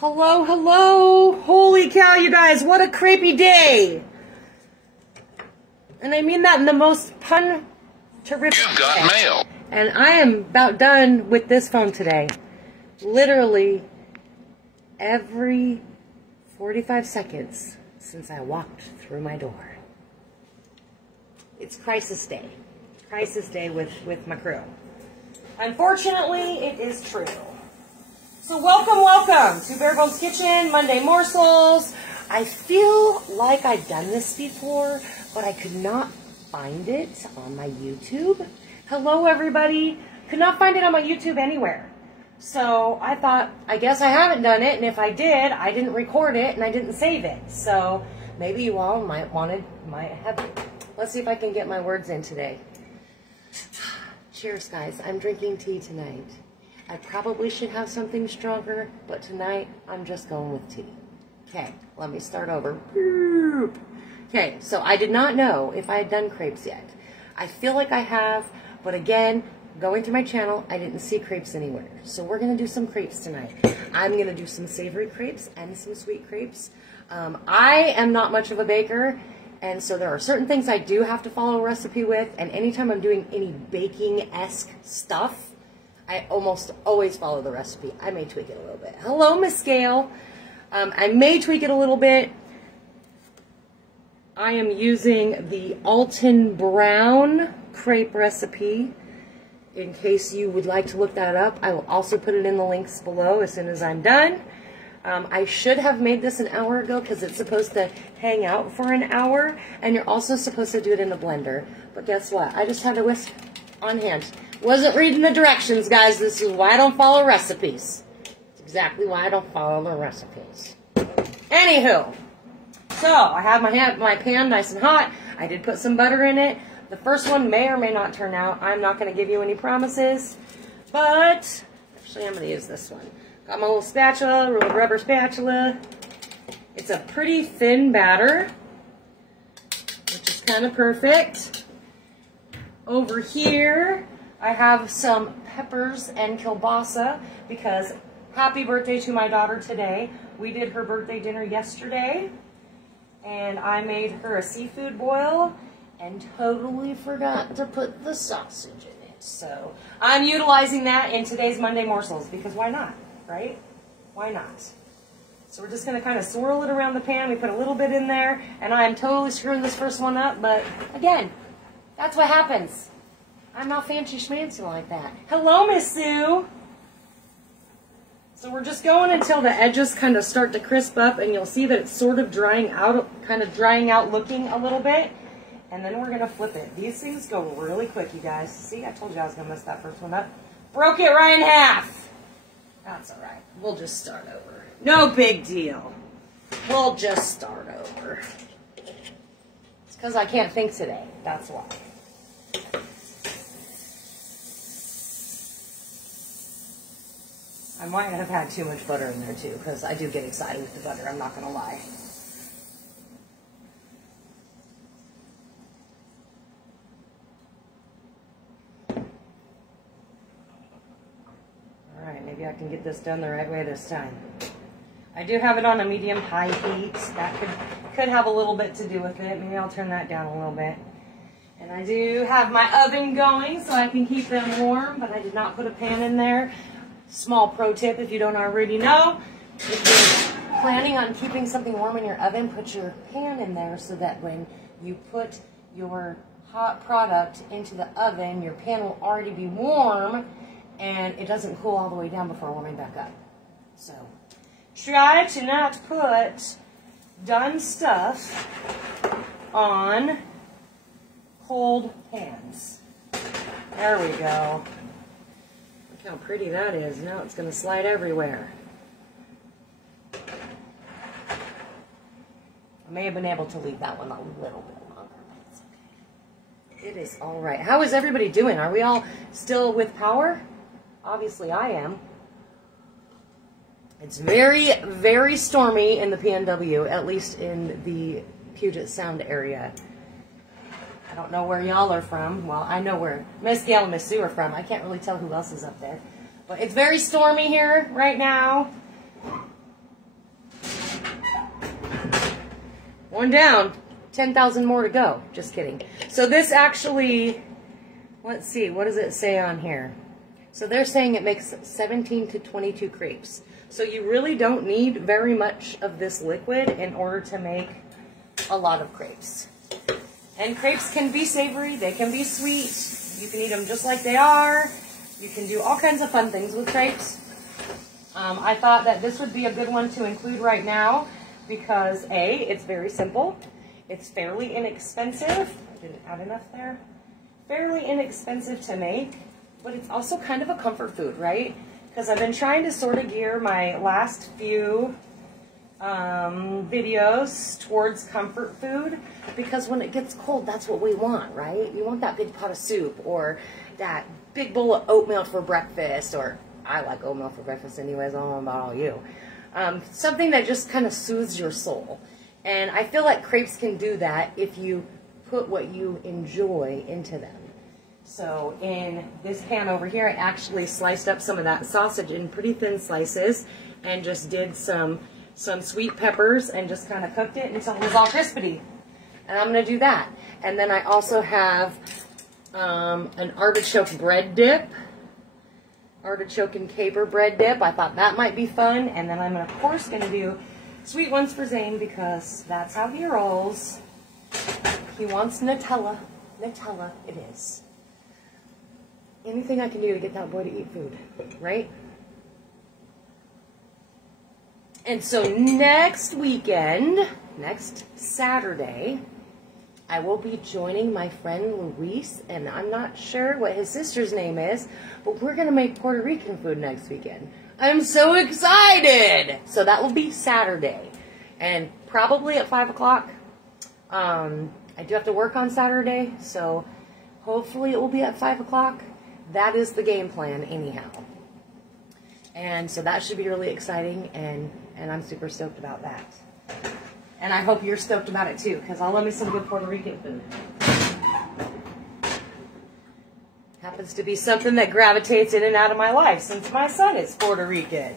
Hello, hello. Holy cow, you guys, what a crepey day. And I mean that in the most pun-terrific You've got mail. And I am about done with this phone today. Literally every 45 seconds since I walked through my door. It's crisis day. Crisis day with my crew. Unfortunately, it is true. So welcome to Bare Bones Kitchen, Monday Morsels. I feel like I've done this before, but I could not find it on my YouTube. Hello, everybody. Could not find it on my YouTube anywhere. So I thought, I guess I haven't done it, and if I did, I didn't record it, and I didn't save it. So maybe you all might have it. Let's see if I can get my words in today. Cheers, guys. I'm drinking tea tonight. I probably should have something stronger, but tonight I'm just going with tea. Okay, let me start over. Okay, so I did not know if I had done crepes yet. I feel like I have, but again, going through my channel, I didn't see crepes anywhere. So we're going to do some crepes tonight. I'm going to do some savory crepes and some sweet crepes. I am not much of a baker, and so there are certain things I do have to follow a recipe with, and anytime I'm doing any baking-esque stuff, I almost always follow the recipe. I may tweak it a little bit. Hello, Miss Gail. I may tweak it a little bit. I am using the Alton Brown crepe recipe. In case you would like to look that up, I will also put it in the links below as soon as I'm done. I should have made this an hour ago because it's supposed to hang out for an hour, and you're also supposed to do it in a blender. But guess what? I just had a whisk on hand. Wasn't reading the directions, guys. This is why I don't follow recipes. It's exactly why I don't follow the recipes. Anywho, so I have my pan nice and hot. I did put some butter in it. The first one may or may not turn out. I'm not going to give you any promises, but actually I'm going to use this one. Got my little spatula, little rubber spatula. It's a pretty thin batter, which is kind of perfect. Over here, I have some peppers and kielbasa because happy birthday to my daughter today. We did her birthday dinner yesterday, and I made her a seafood boil and totally forgot to put the sausage in it. So I'm utilizing that in today's Monday Morsels because why not, right? Why not? So we're just going to kind of swirl it around the pan. We put a little bit in there, and I'm totally screwing this first one up, but again, that's what happens. I'm not fancy schmancy like that. Hello, Miss Sue. So we're just going until the edges kind of start to crisp up, and you'll see that it's sort of drying out, looking a little bit. And then we're going to flip it. These things go really quick, you guys. See, I told you I was going to mess that first one up. Broke it right in half. That's all right. We'll just start over. No big deal. We'll just start over. It's because I can't think today. That's why. I might have had too much butter in there too, because I do get excited with the butter, I'm not going to lie. Alright, maybe I can get this done the right way this time. I do have it on a medium-high heat. That could have a little bit to do with it. Maybe I'll turn that down a little bit. And I do have my oven going so I can keep them warm, but I did not put a pan in there. Small pro tip if you don't already know, if you're planning on keeping something warm in your oven, put your pan in there so that when you put your hot product into the oven, your pan will already be warm and it doesn't cool all the way down before warming back up. So try to not put done stuff on cold pans. There we go. How pretty that is. Now it's going to slide everywhere. I may have been able to leave that one a little bit longer, but it's okay. It is all right. How is everybody doing? Are we all still with power? Obviously I am. It's very, very stormy in the PNW, at least in the Puget Sound area. I don't know where y'all are from. Well, I know where Miss Gail and Miss Sue are from. I can't really tell who else is up there. But it's very stormy here right now. Going down. 10,000 more to go. Just kidding. So this actually, let's see, what does it say on here? So they're saying it makes 17 to 22 crepes. So you really don't need very much of this liquid in order to make a lot of crepes. And crepes can be savory, they can be sweet. You can eat them just like they are. You can do all kinds of fun things with crepes. I thought that this would be a good one to include right now because A, it's very simple. It's fairly inexpensive. I didn't add enough there. Fairly inexpensive to make, but it's also kind of a comfort food, right? Because I've been trying to sort of gear my last few videos towards comfort food because when it gets cold, that's what we want, right? You want that big pot of soup or that big bowl of oatmeal for breakfast, or I like oatmeal for breakfast anyways, I don't know about all you. Something that just kind of soothes your soul. And I feel like crepes can do that if you put what you enjoy into them. So in this pan over here, I actually sliced up some of that sausage in pretty thin slices and just did some sweet peppers and just kind of cooked it until it was all crispy. And I'm going to do that. And then I also have an artichoke bread dip. Artichoke and caper bread dip. I thought that might be fun. And then I'm, of course, going to do sweet ones for Zane because that's how he rolls. He wants Nutella. Nutella it is. Anything I can do to get that boy to eat food, right? And so next weekend, next Saturday, I will be joining my friend Luis, and I'm not sure what his sister's name is, but we're going to make Puerto Rican food next weekend. I'm so excited! So that will be Saturday, and probably at 5 o'clock. I do have to work on Saturday, so hopefully it will be at 5 o'clock. That is the game plan anyhow. And so that should be really exciting, and I'm super stoked about that. And I hope you're stoked about it too, because I love me some good Puerto Rican food. Happens to be something that gravitates in and out of my life since my son is Puerto Rican.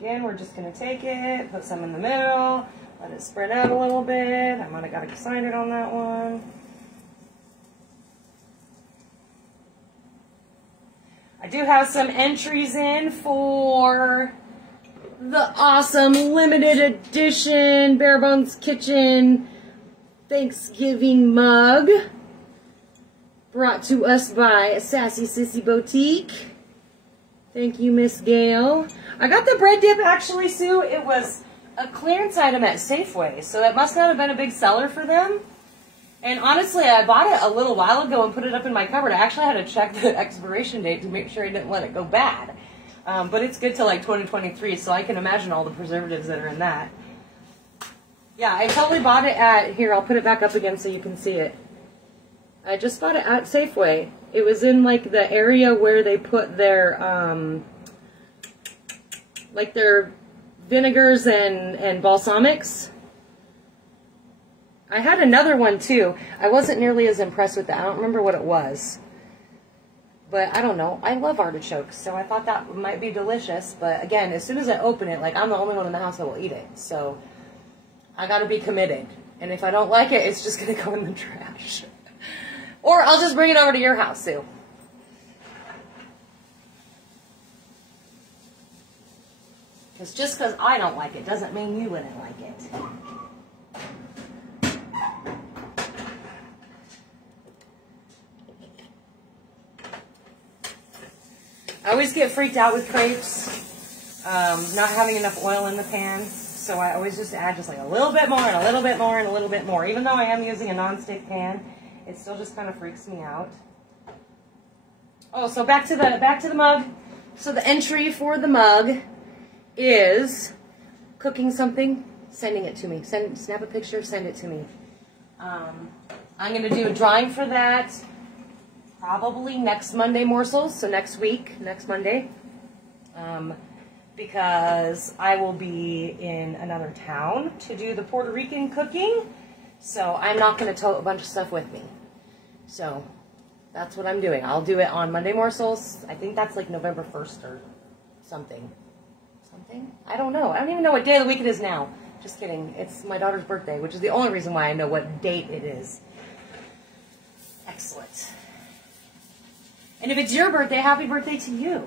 Again, we're just going to take it, put some in the middle, let it spread out a little bit. I might have got excited on that one. I do have some entries in for the awesome limited edition Bare Bones Kitchen Thanksgiving mug brought to us by Sassy Sissy Boutique. Thank you, Miss Gail. I got the bread dip, actually, Sue. It was a clearance item at Safeway, so it must not have been a big seller for them. And honestly, I bought it a little while ago and put it up in my cupboard. I actually had to check the expiration date to make sure I didn't let it go bad. But it's good till like 2023, so I can imagine all the preservatives that are in that. Yeah, I totally bought it at, here, I'll put it back up again so you can see it. I just bought it at Safeway. It was in like the area where they put their, like their vinegars and balsamics. I had another one too. I wasn't nearly as impressed with that. I don't remember what it was. But I don't know. I love artichokes, so I thought that might be delicious. But again, as soon as I open it, like I'm the only one in the house that will eat it. So I gotta be committed. And if I don't like it, it's just gonna go in the trash. Or I'll just bring it over to your house, Sue. Because just because I don't like it doesn't mean you wouldn't like it. I always get freaked out with crepes, not having enough oil in the pan. So I always just add just like a little bit more and a little bit more and a little bit more. Even though I am using a non-stick pan, it still just kind of freaks me out. Oh, so back to the mug. So the entry for the mug is cooking something, sending it to me. Snap a picture, send it to me. I'm going to do a drawing for that probably next Monday morsels, so next week, next Monday. Because I will be in another town to do the Puerto Rican cooking, so I'm not going to tote a bunch of stuff with me. So That's what I'm doing. I'll do it on Monday Morsels. I think that's like November 1st or something. Something? I don't know. I don't even know what day of the week it is now. Just kidding. It's my daughter's birthday, which is the only reason why I know what date it is. Excellent. And if it's your birthday, happy birthday to you.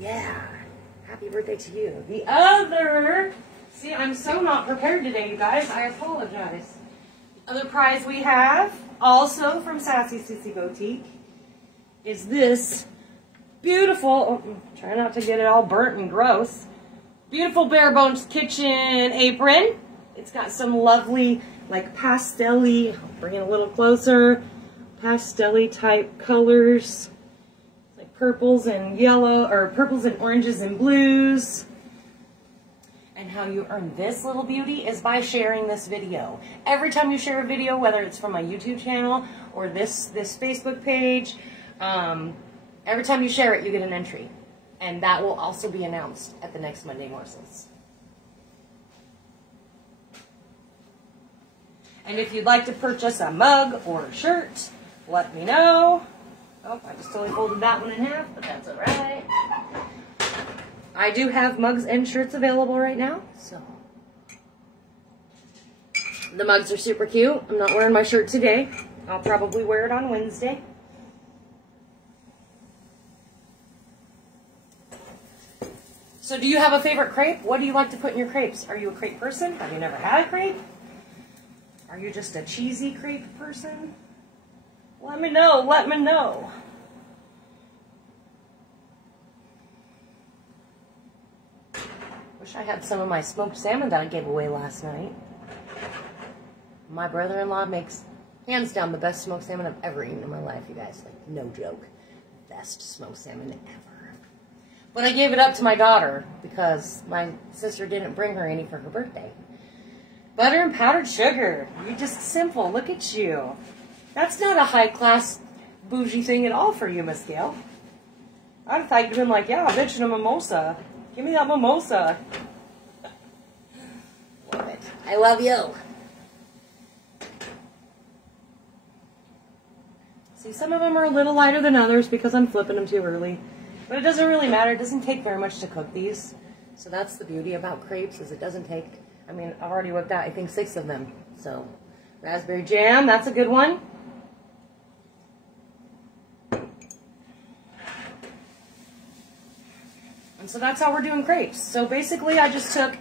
Yeah. Happy birthday to you. The other... See, I'm so not prepared today, you guys. I apologize. The other prize we have, also from Sassy Sissy Boutique, is this beautiful, oh, try not to get it all burnt and gross, beautiful Bare Bones Kitchen apron. It's got some lovely, like, pastel-y, I'll bring it a little closer, pastel-y type colors, like purples and yellow, or purples and oranges and blues. And how you earn this little beauty is by sharing this video. Every time you share a video, whether it's from my YouTube channel or this Facebook page, every time you share it, you get an entry. And that will also be announced at the next Monday Morsels. And if you'd like to purchase a mug or a shirt, let me know. Oh, I just totally folded that one in half, but that's all right. I do have mugs and shirts available right now, so. The mugs are super cute. I'm not wearing my shirt today. I'll probably wear it on Wednesday. So do you have a favorite crepe? What do you like to put in your crepes? Are you a crepe person? Have you never had a crepe? Are you just a cheesy crepe person? Let me know. Let me know. Wish I had some of my smoked salmon that I gave away last night. My brother-in-law makes, hands down, the best smoked salmon I've ever eaten in my life, you guys. Like, no joke. Best smoked salmon ever. But I gave it up to my daughter because my sister didn't bring her any for her birthday. Butter and powdered sugar. You're just simple. Look at you. That's not a high-class bougie thing at all for you, Miss Gail. I'd have thought you'd been like, yeah, bitch, and a mimosa. Give me that mimosa. Love it. I love you. See, some of them are a little lighter than others because I'm flipping them too early. But it doesn't really matter. It doesn't take very much to cook these. So that's the beauty about crepes, is it doesn't take, I mean, I've already whipped out, I think, 6 of them. So, raspberry jam, that's a good one. And so that's how we're doing crepes. So basically I just took,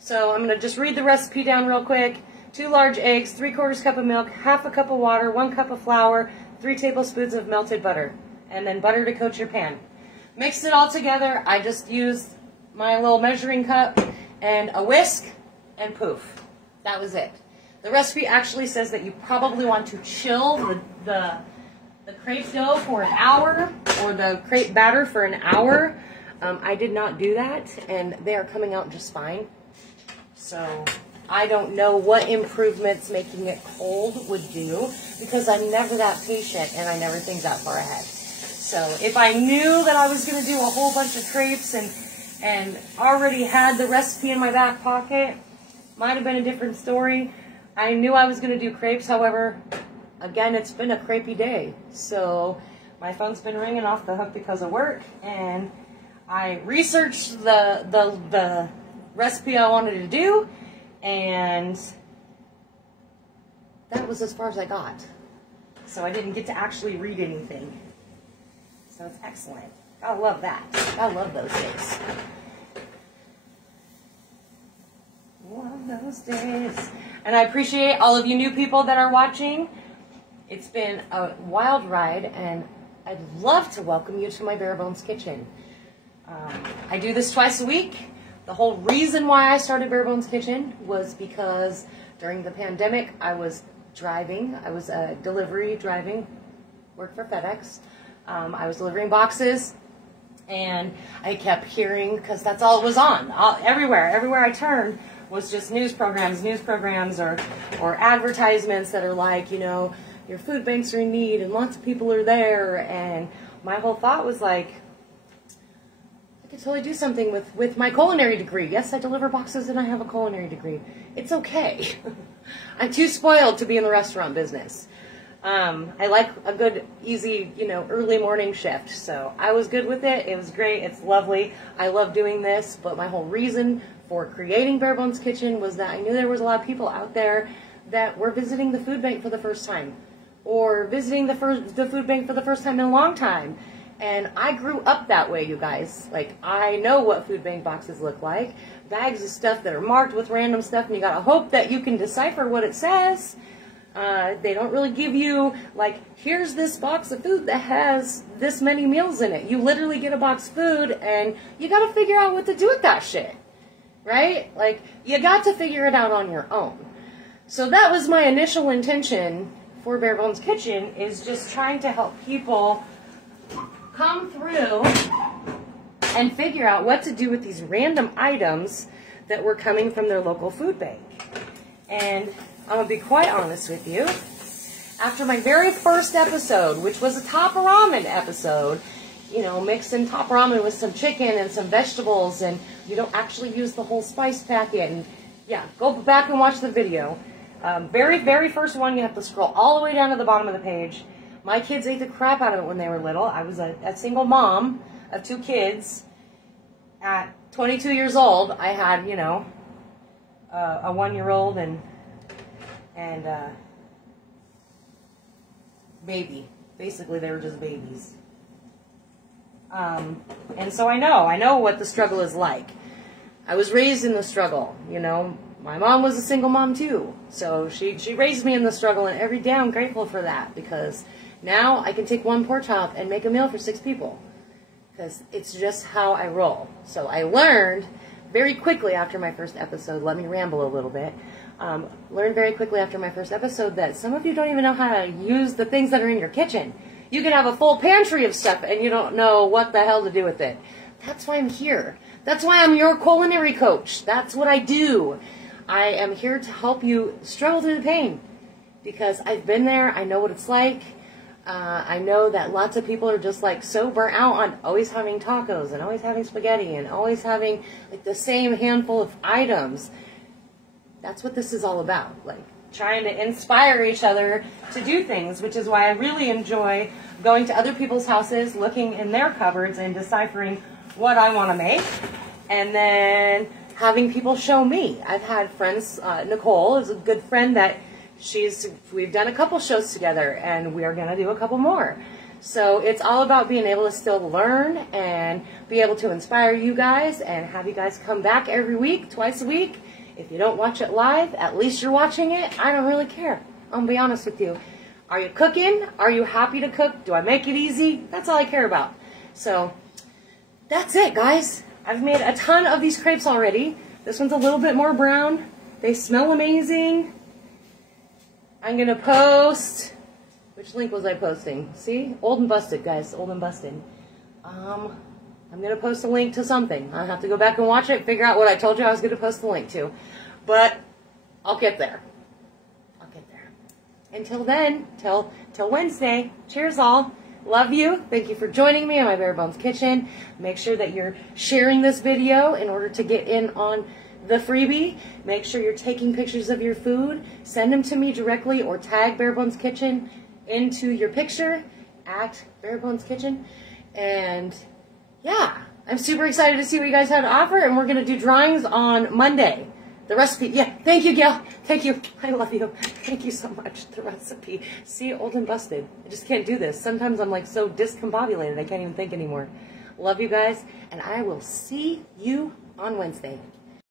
so I'm going to just read the recipe down real quick. 2 large eggs, 3/4 cup of milk, half a cup of water, 1 cup of flour, 3 tablespoons of melted butter, and then butter to coat your pan. Mix it all together. I just used my little measuring cup and a whisk, and poof. That was it. The recipe actually says that you probably want to chill the crepe dough for an hour, or the crepe batter for an hour. I did not do that, and they are coming out just fine. So I don't know what improvements making it cold would do, because I'm never that patient and I never think that far ahead. So if I knew that I was going to do a whole bunch of crepes and already had the recipe in my back pocket, might have been a different story. I knew I was going to do crepes, however, again, it's been a crepey day. So my phone's been ringing off the hook because of work, and I researched the recipe I wanted to do, and that was as far as I got. So I didn't get to actually read anything. So it's excellent. Gotta love that. Gotta love those days. Love those days. And I appreciate all of you new people that are watching. It's been a wild ride, and I'd love to welcome you to my Bare Bones Kitchen. I do this twice a week. The whole reason why I started Bare Bones Kitchen was because during the pandemic I was driving. I was driving, worked for FedEx. I was delivering boxes, and I kept hearing, because that's all it was on. Everywhere I turned was just news programs or advertisements that are like, you know, your food banks are in need and lots of people are there. And my whole thought was like, could totally do something with my culinary degree. Yes, I deliver boxes and I have a culinary degree. It's okay. I'm too spoiled to be in the restaurant business. I like a good, easy, early morning shift. So I was good with it. It was great. It's lovely. I love doing this. But my whole reason for creating Bare Bones Kitchen was that I knew there was a lot of people out there that were visiting the food bank for the first time, or visiting the food bank for the first time in a long time. And I grew up that way, you guys. Like, I know what food bank boxes look like. Bags of stuff that are marked with random stuff, and you gotta hope that you can decipher what it says. They don't really give you, like, here's this box of food that has this many meals in it. You literally get a box of food, and you gotta figure out what to do with that shit. Right? Like, you got to figure it out on your own. So that was my initial intention for Bare Bones Kitchen, is just trying to help people come through and figure out what to do with these random items that were coming from their local food bank. And I'm going to be quite honest with you. After my very first episode, which was a top ramen episode, mixing top ramen with some chicken and some vegetables, and you don't actually use the whole spice packet. And yeah, go back and watch the video. Very, very first one, you have to scroll all the way down to the bottom of the page. My kids ate the crap out of it when they were little. I was a single mom of 2 kids. At 22 years old, I had, a 1-year-old and baby. Basically, they were just babies. And so I know what the struggle is like. I was raised in the struggle, My mom was a single mom too. So she raised me in the struggle, and every day I'm grateful for that, because now I can take 1 pork chop and make a meal for 6 people. Because it's just how I roll. So I learned very quickly after my first episode, let me ramble a little bit, learned very quickly after my first episode that some of you don't even know how to use the things that are in your kitchen. You can have a full pantry of stuff and you don't know what the hell to do with it. That's why I'm here. That's why I'm your culinary coach. That's what I do. I am here to help you struggle through the pain, because I've been there. I know what it's like. I know that lots of people are just like so burnt out on always having tacos and always having spaghetti and always having like the same handful of items. That's what this is all about, like trying to inspire each other to do things, which is why I really enjoy going to other people's houses, looking in their cupboards and deciphering what I want to make, and then having people show me. I've had friends, Nicole is a good friend that we've done a couple shows together, and we are going to do a couple more. So it's all about being able to still learn and be able to inspire you guys and have you guys come back every week, twice a week. If you don't watch it live, at least you're watching it. I don't really care. I'm going to be honest with you. Are you cooking? Are you happy to cook? Do I make it easy? That's all I care about. So that's it, guys. I've made a ton of these crepes already. This one's a little bit more brown. They smell amazing. I'm going to post, which link was I posting? See? Old and busted, guys. Old and busted. I'm going to post a link to something. I'll have to go back and watch it, figure out what I told you I was going to post the link to. But I'll get there. I'll get there. Until then, till Wednesday, cheers all. Love you. Thank you for joining me in my Bare Bones Kitchen. Make sure that you're sharing this video in order to get in on the freebie. Make sure you're taking pictures of your food. Send them to me directly or tag Bare Bones Kitchen into your picture at Bare Bones Kitchen. And yeah, I'm super excited to see what you guys have to offer, and we're going to do drawings on Monday. The recipe, yeah, thank you, Gail. Thank you. I love you. Thank you so much. The recipe. See, old and busted. I just can't do this. Sometimes I'm like so discombobulated I can't even think anymore. Love you guys, and I will see you on Wednesday.